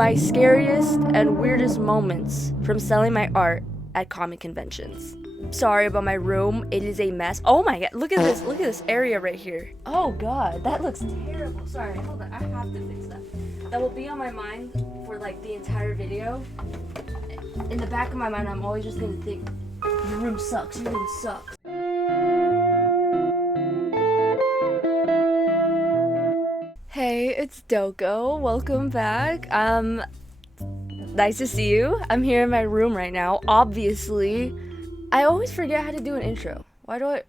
my scariest and weirdest moments from selling my art at comic conventions. Sorry about my room, it is a mess. Oh my god, look at this area right here. Oh god, that looks terrible. Sorry, hold on, I have to fix that. That will be on my mind for like the entire video. In the back of my mind, I'm always just gonna think, your room sucks, your room sucks. Hey, it's Doko. Welcome back. Nice to see you. I'm here in my room right now. Obviously, I always forget how to do an intro. Why do I?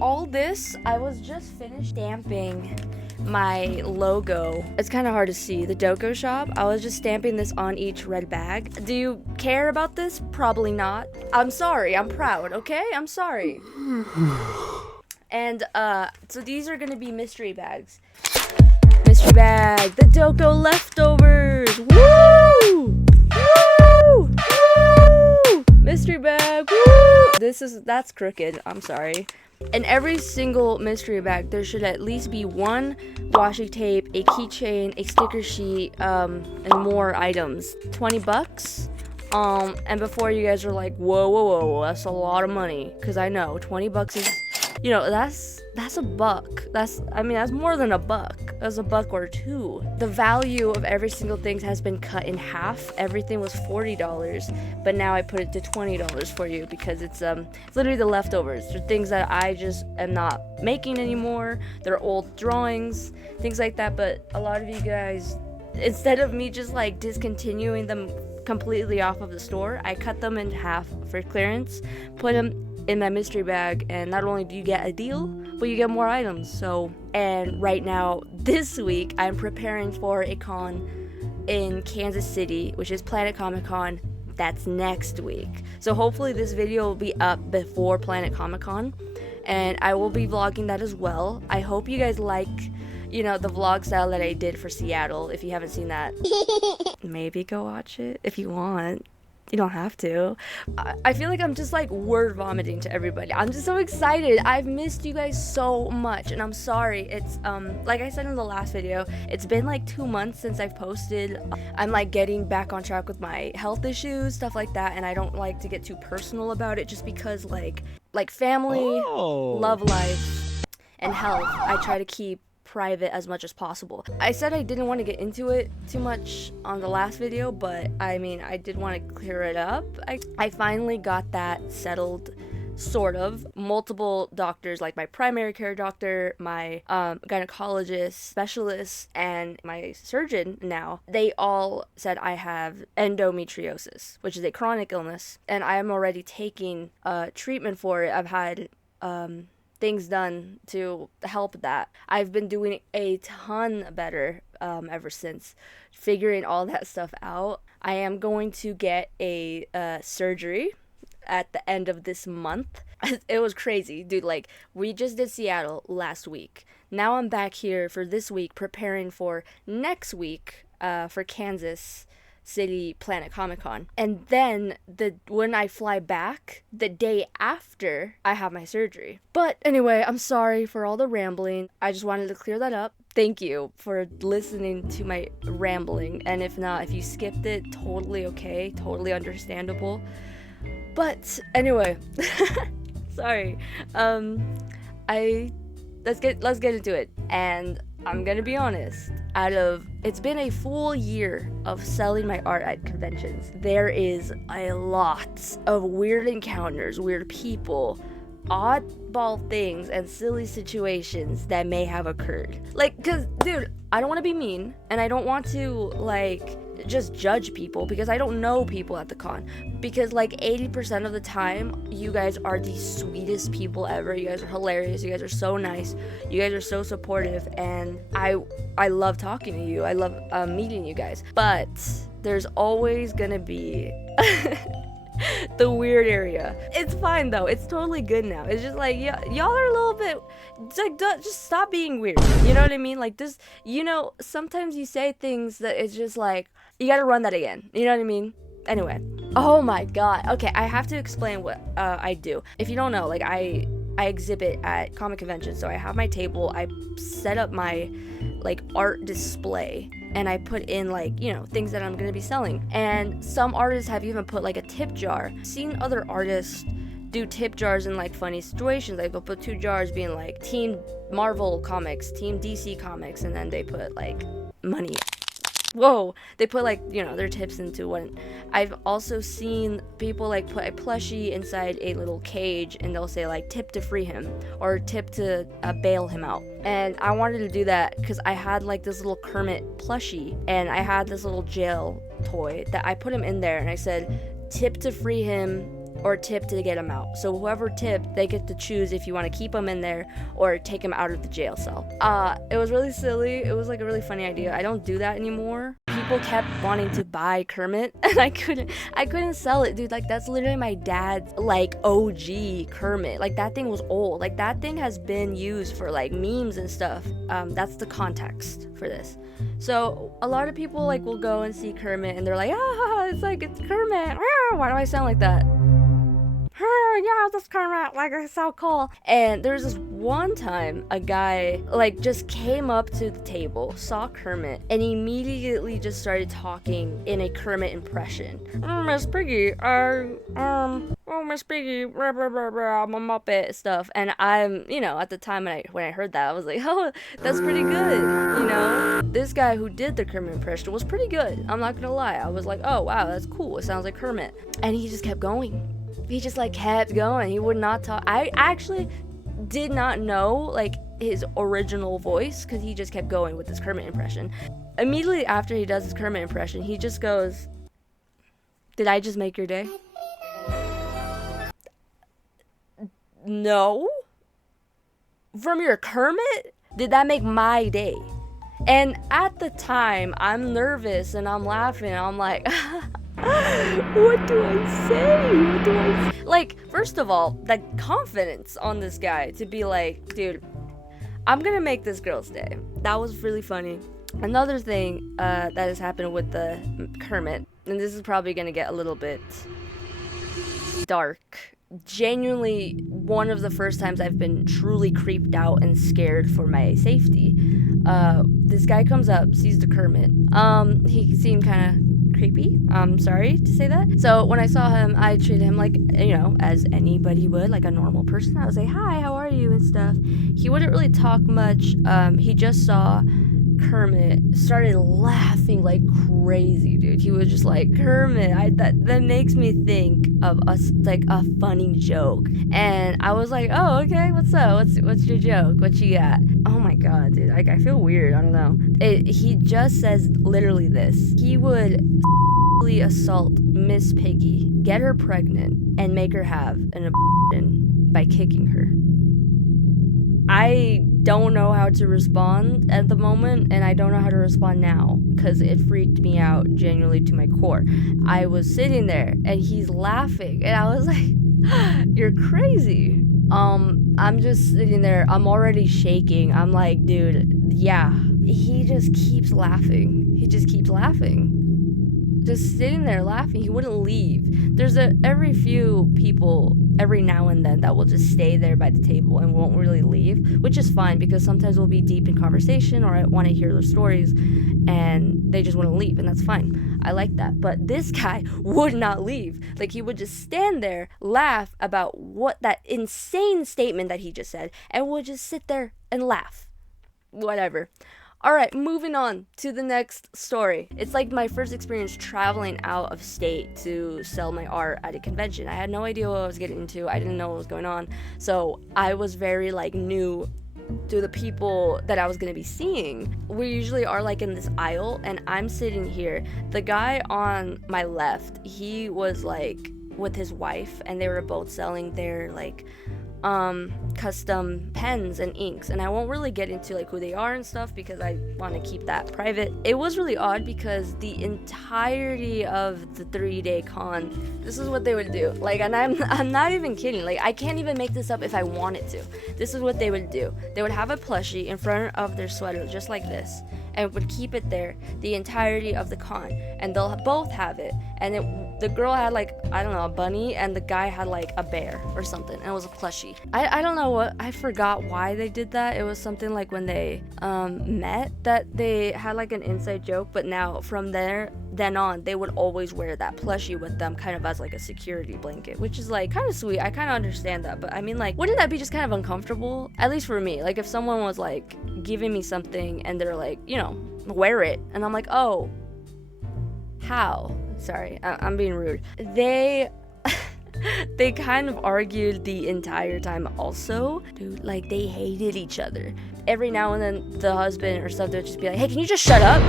All this, I was just finished stamping my logo. It's kind of hard to see, the Doko shop. I was just stamping this on each red bag. Do you care about this? Probably not. I'm sorry, I'm proud, okay? I'm sorry. And, so these are gonna be mystery bags. Mystery bag, the Doko leftovers, woo! Woo! Woo! Mystery bag, woo! That's crooked, I'm sorry. In every single mystery bag, there should at least be one washi tape, a keychain, a sticker sheet, and more items. 20 bucks. And before you guys are like, whoa, that's a lot of money. Cause I know, 20 bucks is, you know, that's a buck. That's more than a buck. That's a buck or two. The value of every single thing has been cut in half. Everything was $40, but now I put it to $20 for you because it's literally the leftovers. They're things that I just am not making anymore. They're old drawings, things like that. But a lot of you guys, instead of me just like discontinuing them completely off of the store, I cut them in half for clearance, put them in my mystery bag, and not only do you get a deal, but you get more items. So, and right now, this week, I'm preparing for a con in Kansas City, which is Planet Comic Con. That's next week. So hopefully this video will be up before Planet Comic Con, and I will be vlogging that as well. I hope you guys like, you know, the vlog style that I did for Seattle. If you haven't seen that, maybe go watch it if you want. You don't have to. I feel like I'm just like word vomiting to everybody. I'm just so excited. I've missed you guys so much, and I'm sorry. It's like I said in the last video, it's been like 2 months since I've posted. I'm like getting back on track with my health issues, stuff like that, and I don't like to get too personal about it just because like family, love life, and health, I try to keep private as much as possible. I said I didn't want to get into it too much on the last video, but I mean, I did want to clear it up. I finally got that settled, sort of. Multiple doctors, like my primary care doctor, my gynecologist specialist, and my surgeon now, they all said I have endometriosis, which is a chronic illness, and I am already taking treatment for it. I've had things done to help that. I've been doing a ton better ever since figuring all that stuff out. I am going to get a surgery at the end of this month. It was crazy, dude. Like, we just did Seattle last week. Now I'm back here for this week, preparing for next week for Kansas City Planet Comic Con. And then when I fly back, the day after, I have my surgery. But anyway, I'm sorry for all the rambling. I just wanted to clear that up. Thank you for listening to my rambling. And if not, if you skipped it, totally okay, totally understandable. But anyway, sorry. Let's get into it. And I'm gonna be honest, it's been a full year of selling my art at conventions. There is a lot of weird encounters, weird people, oddball things, and silly situations that may have occurred. Like, cause dude, I don't want to be mean, and I don't want to like just judge people because I don't know people at the con, because like 80% of the time you guys are the sweetest people ever. You guys are hilarious, you guys are so nice, you guys are so supportive, and I love talking to you. I love meeting you guys. But there's always gonna be the weird area. It's fine though, it's totally good now. It's just like, y'all are a little bit, like, just stop being weird, you know what I mean? Like, this, you know, sometimes you say things that it's just like, you gotta run that again, you know what I mean? Anyway, oh my god, okay, I have to explain what I do. If you don't know, like, I exhibit at comic conventions, so I have my table, I set up my like art display and I put in like, you know, things that I'm gonna be selling. And some artists have even put like a tip jar. I've seen other artists do tip jars in like funny situations. Like they'll put 2 jars being like Team Marvel Comics, Team DC Comics, and then they put like money. Whoa, they put like, you know, their tips into one. I've also seen people like put a plushie inside a little cage and they'll say like tip to free him or tip to bail him out. And I wanted to do that because I had like this little Kermit plushie and I had this little jail toy that I put him in there and I said tip to free him or tip to get him out. So whoever tipped, they get to choose if you want to keep him in there or take him out of the jail cell. It was really silly. It was like a really funny idea. I don't do that anymore. People kept wanting to buy Kermit and I couldn't sell it, dude. Like that's literally my dad's like OG Kermit. Like that thing was old. Like that thing has been used for like memes and stuff. That's the context for this. So a lot of people like will go and see Kermit and they're like, it's Kermit. Why do I sound like that? Yeah, that's Kermit, like it's so cool. And there's this one time a guy like just came up to the table, saw Kermit, and immediately just started talking in a Kermit impression. Miss Piggy, Miss Piggy, blah, blah, blah, blah, I'm a Muppet stuff. And I'm, you know, at the time when I heard that, I was like, oh, that's pretty good. You know, this guy who did the Kermit impression was pretty good. I'm not gonna lie. I was like, oh wow, that's cool. It sounds like Kermit. And he just kept going. He just like kept going. He would not talk. I actually did not know like his original voice because he just kept going with his Kermit impression. Immediately after he does his Kermit impression, he just goes, "Did I just make your day?" No. From your Kermit? Did that make my day? And at the time, I'm nervous and I'm laughing. I'm like, what do I say? Like, first of all, the confidence on this guy to be like, dude, I'm gonna make this girl's day. That was really funny. Another thing that has happened with the Kermit, and this is probably gonna get a little bit dark. Genuinely, one of the first times I've been truly creeped out and scared for my safety. This guy comes up, sees the Kermit. He seemed kind of creepy. I'm sorry to say that. So when I saw him, I treated him like, you know, as anybody would, like a normal person. I was like, hi, how are you and stuff. He wouldn't really talk much. He just saw Kermit, started laughing like crazy, dude. He was just like, Kermit, that makes me think of us like a funny joke. And I was like, oh, okay, what's up? What's your joke? What you got? Oh my god, dude, I feel weird. I don't know. He just says literally this. He would assault Miss Piggy, get her pregnant, and make her have an abortion by kicking her. I don't know how to respond at the moment, and I don't know how to respond now because it freaked me out genuinely to my core. I was sitting there and he's laughing and I was like, you're crazy. I'm just sitting there, I'm already shaking. I'm like, dude, yeah. He just keeps laughing. Just sitting there laughing. He wouldn't leave. There's every few people every now and then that will just stay there by the table and won't really leave, which is fine because sometimes we'll be deep in conversation or I want to hear their stories and they just wouldn't leave, and that's fine. I like that. But this guy would not leave. Like, he would just stand there, laugh about what that insane statement that he just said, and would just sit there and laugh. Whatever. Alright, moving on to the next story. It's like my first experience traveling out of state to sell my art at a convention. I had no idea what I was getting into. I didn't know what was going on. So I was very like new to the people that I was going to be seeing. We usually are like in this aisle and I'm sitting here. The guy on my left, he was like with his wife and they were both selling their like custom pens and inks, and I won't really get into like who they are and stuff because I want to keep that private. It was really odd because the entirety of the 3-day con, this is what they would do. Like, and I'm not even kidding. Like, I can't even make this up if I wanted to. This is what they would do. They would have a plushie in front of their sweater just like this, and would keep it there the entirety of the con, and they'll both have it. And the girl had like, I don't know, a bunny, and the guy had like a bear or something, and it was a plushie. I don't know what, I forgot why they did that. It was something like when they met, that they had like an inside joke, but now from then on they would always wear that plushie with them, kind of as like a security blanket, which is like kind of sweet. I kind of understand that, but I mean, like, wouldn't that be just kind of uncomfortable? At least for me, like if someone was like giving me something and they're like, you know, wear it, and I'm like, oh, how? Sorry, I'm being rude. They kind of argued the entire time also. Dude, like, they hated each other. Every now and then the husband or something would just be like, hey, can you just shut up?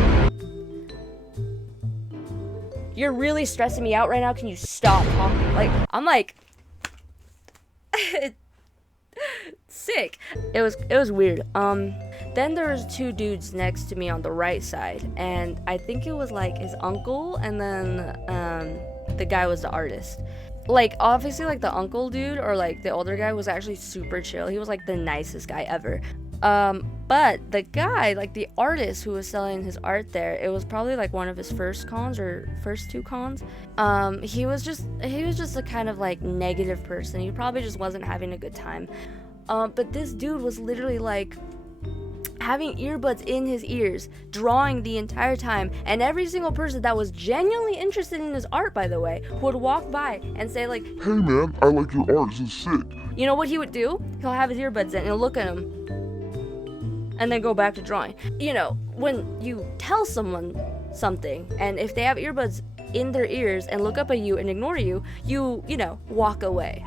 You're really stressing me out right now. Can you stop talking? Like, I'm like, sick. It was weird. Then there was two dudes next to me on the right side, and I think it was like his uncle, and then the guy was the artist. Like, obviously, like, the uncle dude, or like the older guy, was actually super chill. He was like the nicest guy ever. But the guy, like the artist who was selling his art there, it was probably like one of his first cons or first two cons. He was just a kind of like negative person. He probably just wasn't having a good time. But this dude was literally like having earbuds in his ears, drawing the entire time, and every single person that was genuinely interested in his art, by the way, would walk by and say like, hey man, I like your art, this is sick. You know what he would do? He'll have his earbuds in and he'll look at him and then go back to drawing. You know, when you tell someone something, and if they have earbuds in their ears and look up at you and ignore you, you know, walk away.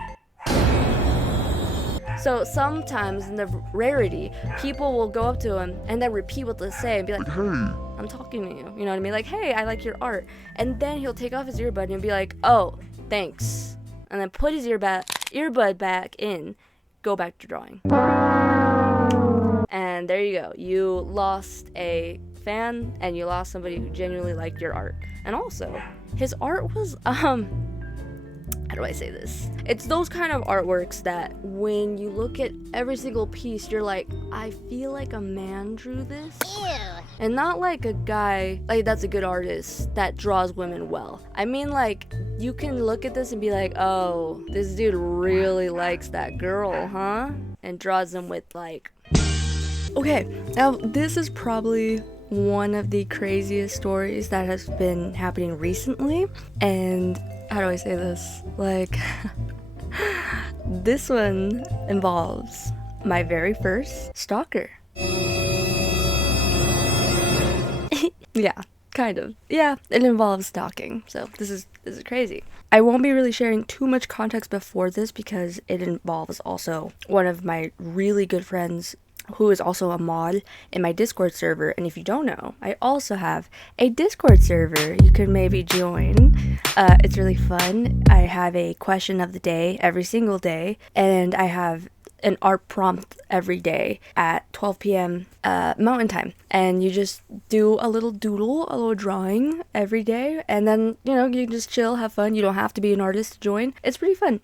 So sometimes, in the rarity, people will go up to him and then repeat what they say and be like, hey, I'm talking to you. You know what I mean? Like, hey, I like your art. And then he'll take off his earbud and be like, oh, thanks. And then put his earbud back in, go back to drawing. And there you go. You lost a fan, and you lost somebody who genuinely liked your art. And also, his art was, how do I say this? It's those kind of artworks that when you look at every single piece, you're like, I feel like a man drew this. Ew. And not like a guy, like, that's a good artist that draws women well. I mean, like, you can look at this and be like, oh, this dude really likes that girl, huh? And draws them with, like... Okay, now this is probably one of the craziest stories that has been happening recently, and how do I say this? Like, this one involves my very first stalker. Yeah, kind of. Yeah, it involves stalking. So this is crazy. I won't be really sharing too much context before this because it involves also one of my really good friends who is also a mod in my Discord server. And if you don't know, I also have a Discord server you could maybe join. It's really fun. I have a question of the day every single day, and I have an art prompt every day at 12 p.m. Mountain Time, and you just do a little doodle, a little drawing every day, and then, you know, you just chill, have fun. You don't have to be an artist to join. It's pretty fun.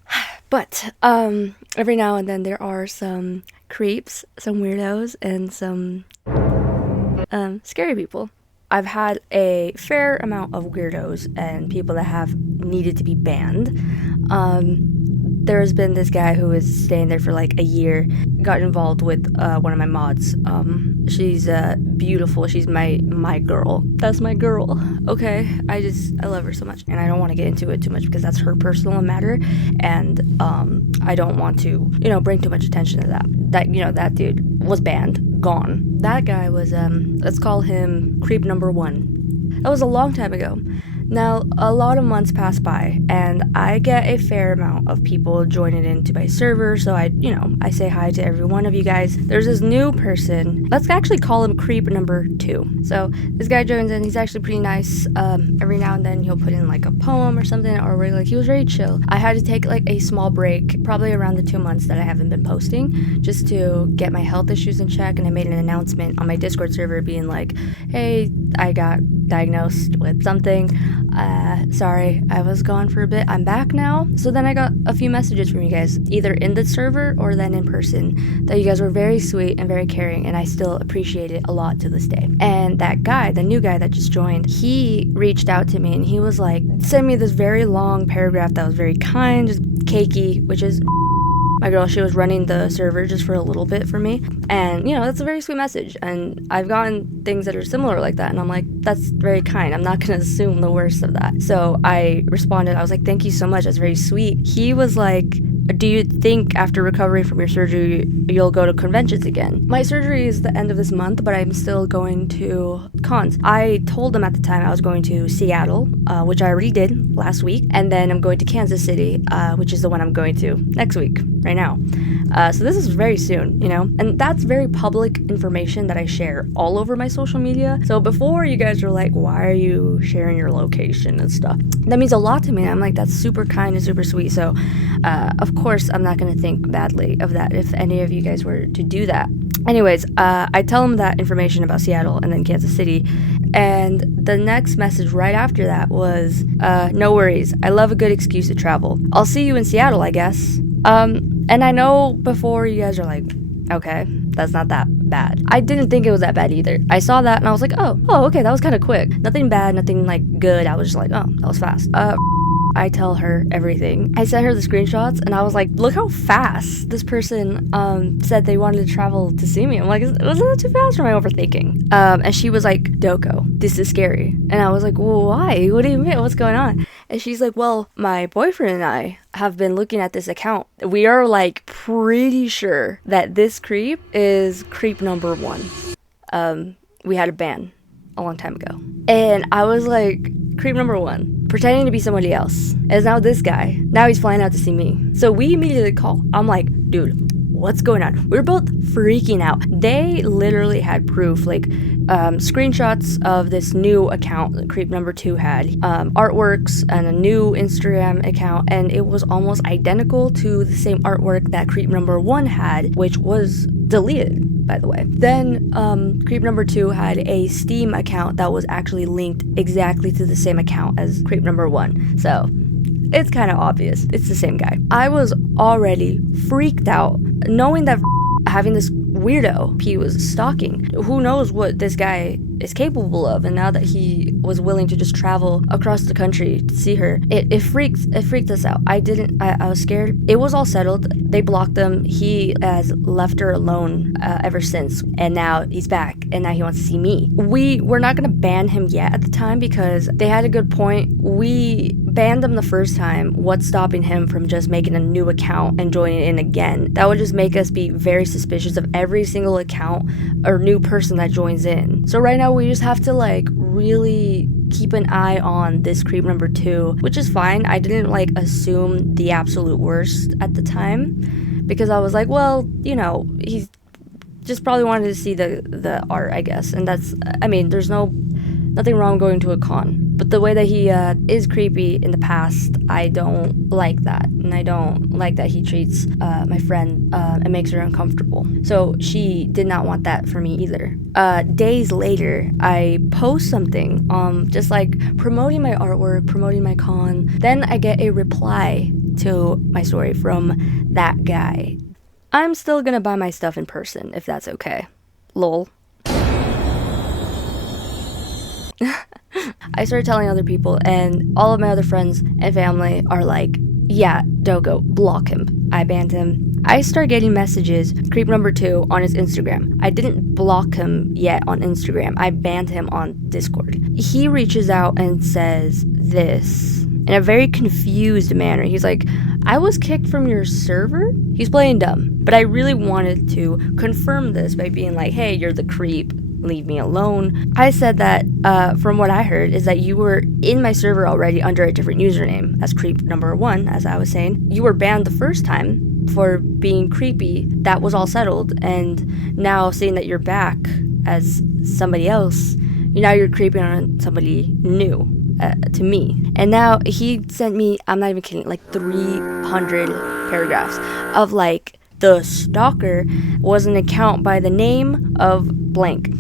But every now and then there are some creeps, some weirdos, and some scary people. I've had a fair amount of weirdos and people that have needed to be banned. There's been this guy who was staying there for like a year, got involved with one of my mods. She's beautiful. She's my girl. That's my girl. Okay, I love her so much, and I don't want to get into it too much because that's her personal matter, and I don't want to, you know, bring too much attention to that. That dude was banned, gone. That guy was let's call him creep number 1. That was a long time ago. Now, a lot of months pass by, and I get a fair amount of people joining into my server, so I say hi to every one of you guys. There's this new person, let's actually call him creep number 2. So, this guy joins in, he's actually pretty nice. Every now and then he'll put in like a poem or something, or like he was very chill. I had to take like a small break, probably around the 2 months that I haven't been posting, just to get my health issues in check, and I made an announcement on my Discord server being like, hey, I got diagnosed with something. Sorry, I was gone for a bit. I'm back now. So then I got a few messages from you guys, either in the server or then in person, that you guys were very sweet and very caring, and I still appreciate it a lot to this day. And that guy, the new guy that just joined, he reached out to me and he was like, sent me this very long paragraph that was very kind, just cakey, which is my girl. She was running the server just for a little bit for me, and you know, that's a very sweet message, and I've gotten things that are similar like that, and I'm like, that's very kind. I'm not gonna assume the worst of that. So I responded, I was like, thank you so much, that's very sweet. He was like, do you think after recovering from your surgery you'll go to conventions again? My surgery is the end of this month, but I'm still going to cons. I told him at the time I was going to Seattle, which I already did last week, and then I'm going to Kansas City, which is the one I'm going to next week, right now. So this is very soon, you know, and that's very public information that I share all over my social media. So before you guys are like, why are you sharing your location and stuff? That means a lot to me. I'm like, that's super kind and super sweet. So of course I'm not going to think badly of that if any of you guys were to do that. Anyways, I tell him that information about Seattle and then Kansas City, and the next message right after that was, no worries, I love a good excuse to travel. I'll see you in Seattle, I guess. And I know before you guys are like, okay, that's not that bad. I didn't think it was that bad either. I saw that and I was like, oh, okay, that was kind of quick. Nothing bad, nothing like good. I was just like, oh, that was fast. I tell her everything. I sent her the screenshots and I was like, look how fast this person said they wanted to travel to see me. I'm like, wasn't that too fast, or am I overthinking? And she was like, Doko, this is scary. And I was like, well, why? What do you mean? What's going on? And she's like, well, my boyfriend and I have been looking at this account. We are like pretty sure that this creep is creep number 1. We had a ban a long time ago. And I was like, creep number 1, pretending to be somebody else, is now this guy. Now he's flying out to see me. So we immediately call. I'm like, dude, what's going on? We're both freaking out. They literally had proof, like screenshots of this new account that creep number 2 had, artworks and a new Instagram account, and it was almost identical to the same artwork that creep number 1 had, which was deleted, by the way. Then creep number 2 had a Steam account that was actually linked exactly to the same account as creep number 1. So it's kind of obvious it's the same guy. I was already freaked out knowing that having this weirdo he was stalking. Who knows what this guy is capable of, and now that he was willing to just travel across the country to see her, it freaked us out. I was scared. It was all settled. They blocked him. He has left her alone ever since, and now he's back, and now he wants to see me. We were not going to ban him yet at the time because they had a good point. We banned him the first time. What's stopping him from just making a new account and joining in again? That would just make us be very suspicious of every single account or new person that joins in. So right now we just have to like really keep an eye on this creep number 2, which is fine. I didn't like assume the absolute worst at the time because I was like, well, you know, he's just probably wanted to see the art, I guess. And that's, I mean, there's nothing wrong going to a con. But the way that he is creepy in the past, I don't like that. And I don't like that he treats my friend and makes her uncomfortable. So she did not want that for me either. Days later, I post something just like promoting my artwork, promoting my con. Then I get a reply to my story from that guy. I'm still gonna buy my stuff in person, if that's okay. Lol. I started telling other people, and all of my other friends and family are like, yeah, Doko, block him. I banned him. I start getting messages, creep number 2, on his Instagram. I didn't block him yet on Instagram. I banned him on Discord. He reaches out and says this in a very confused manner. He's like, I was kicked from your server? He's playing dumb. But I really wanted to confirm this by being like, hey, you're the creep. Leave me alone. I said that from what I heard is that you were in my server already under a different username as creep number 1, as I was saying. You were banned the first time for being creepy. That was all settled, and now seeing that you're back as somebody else, now you're creeping on somebody new to me. And now he sent me, I'm not even kidding, like 300 paragraphs of like, the stalker was an account by the name of blank.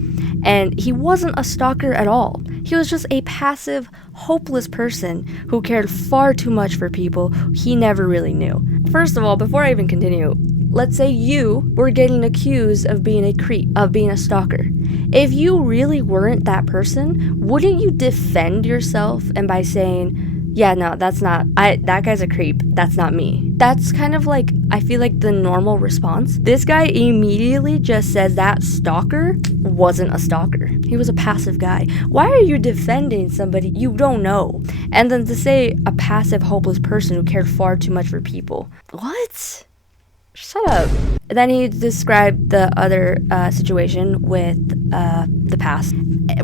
And he wasn't a stalker at all. He was just a passive, hopeless person who cared far too much for people he never really knew. First of all, before I even continue, let's say you were getting accused of being a creep, of being a stalker. If you really weren't that person, wouldn't you defend yourself and by saying, yeah, no, that guy's a creep, that's not me? That's kind of like, I feel like the normal response. This guy immediately just says that stalker wasn't a stalker. He was a passive guy. Why are you defending somebody you don't know? And then to say a passive, hopeless person who cared far too much for people. What? Shut up. Then he described the other situation with the past.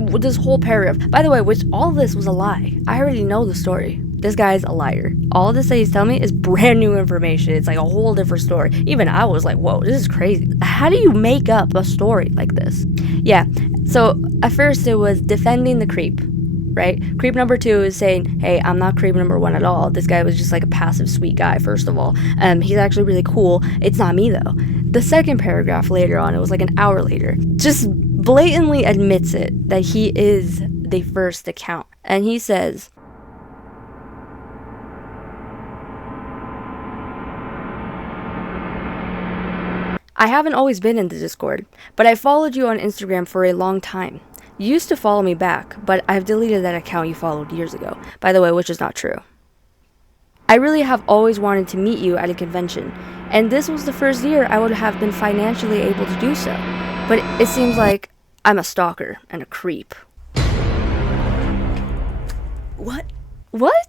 With this whole paragraph. By the way, which all of this was a lie. I already know the story. This guy's a liar. All of this that he's telling me is brand new information. It's like a whole different story. Even I was like, whoa, this is crazy. How do you make up a story like this? Yeah, so at first it was defending the creep. Right? Creep number 2 is saying, hey, I'm not creep number 1 at all. This guy was just like a passive, sweet guy, first of all. He's actually really cool. It's not me, though. The second paragraph later on, it was like an hour later, just blatantly admits it, that he is the first account. And he says, I haven't always been in the Discord, but I followed you on Instagram for a long time. You used to follow me back, but I've deleted that account you followed years ago, by the way, which is not true. I really have always wanted to meet you at a convention, and this was the first year I would have been financially able to do so, but it seems like I'm a stalker and a creep. What? What?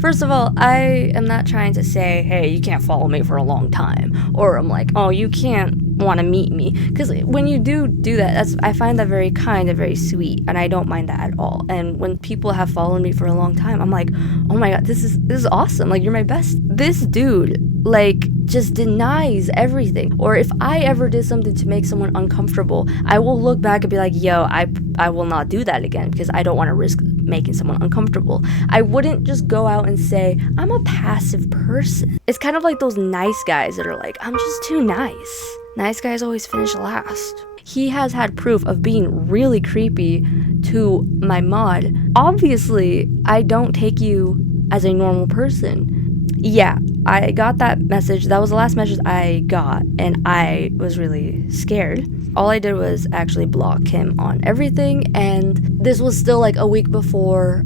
First of all, I am not trying to say, hey, you can't follow me for a long time, or I'm like, oh, you can't want to meet me, because when you do that, I find that very kind and very sweet, and I don't mind that at all. And when people have followed me for a long time, I'm like, oh my god, this is awesome, like, you're my best. This dude, like, just denies everything. Or if I ever did something to make someone uncomfortable, I will look back and be like, yo, I will not do that again, because I don't want to risk making someone uncomfortable. I wouldn't just go out and say, I'm a passive person. It's kind of like those nice guys that are like, I'm just too nice. Nice guys always finish last. He has had proof of being really creepy to my mod. Obviously, I don't take you as a normal person. Yeah, I got that message. That was the last message I got, and I was really scared. All I did was actually block him on everything, and this was still like a week before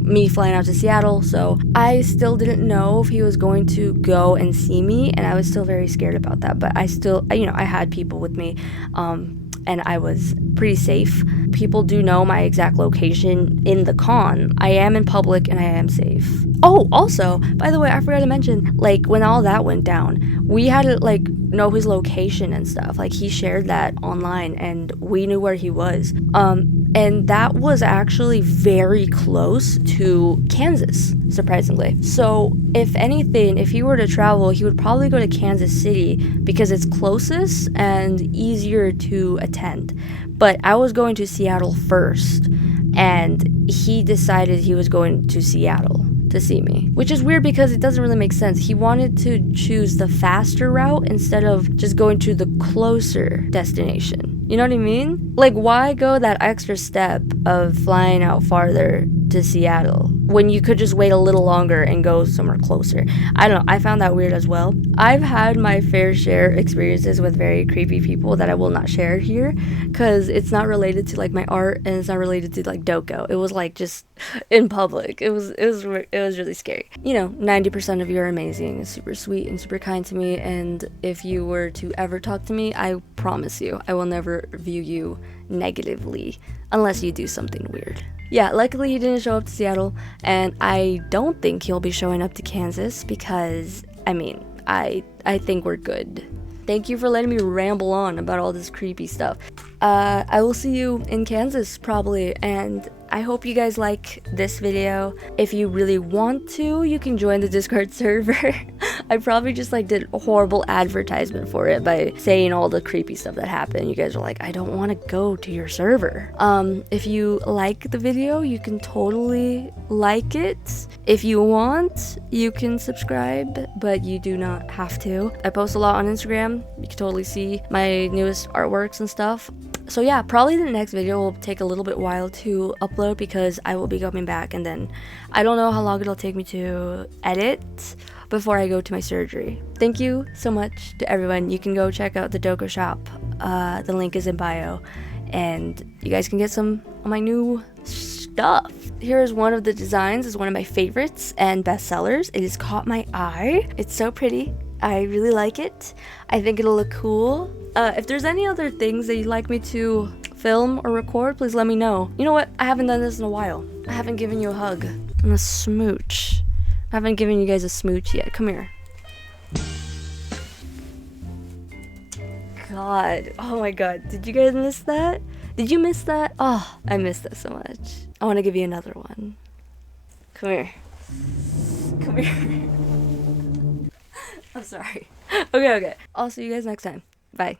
me flying out to Seattle, so I still didn't know if he was going to go and see me, and I was still very scared about that, but I still, I had people with me, and I was pretty safe. People do know my exact location in the con. I am in public and I am safe. Oh, also, by the way, I forgot to mention, like, when all that went down, we had to, like, know his location and stuff. Like, he shared that online and we knew where he was. And that was actually very close to Kansas, surprisingly. So, if anything, if he were to travel, he would probably go to Kansas City because it's closest and easier to attend. But I was going to Seattle first, and he decided he was going to Seattle to see me, which is weird because it doesn't really make sense. He wanted to choose the faster route instead of just going to the closer destination. You know what I mean? Like, why go that extra step of flying out farther to Seattle when you could just wait a little longer and go somewhere closer? I don't know. I found that weird as well. I've had my fair share experiences with very creepy people that I will not share here because it's not related to, like, my art, and it's not related to, like, Doko. It was, like, just in public. It was really scary. 90% of you are amazing and super sweet and super kind to me, and if you were to ever talk to me, I promise you I will never view you negatively unless you do something weird. Yeah, luckily he didn't show up to Seattle, and I don't think he'll be showing up to Kansas because, I think we're good. Thank you for letting me ramble on about all this creepy stuff. I will see you in Kansas probably, and I hope you guys like this video. If you really want to, you can join the Discord server. I probably just did a horrible advertisement for it by saying all the creepy stuff that happened. You guys are like, I don't want to go to your server. If you like the video, you can totally like it. If you want, you can subscribe, but you do not have to. I post a lot on Instagram. You can totally see my newest artworks and stuff. So yeah, probably the next video will take a little bit while to upload because I will be coming back, and then I don't know how long it'll take me to edit before I go to my surgery. Thank you so much to everyone. You can go check out the Doko shop. The link is in bio, and you guys can get some of my new stuff. Here is one of the designs. It's one of my favorites and bestsellers. It has caught my eye. It's so pretty. I really like it. I think it'll look cool. If there's any other things that you'd like me to film or record, please let me know. You know what? I haven't done this in a while. I haven't given you a hug and a smooch. I haven't given you guys a smooch yet. Come here. God. Oh my god. Did you guys miss that? Did you miss that? Oh, I missed that so much. I want to give you another one. Come here. Come here. I'm sorry. Okay. I'll see you guys next time. Bye.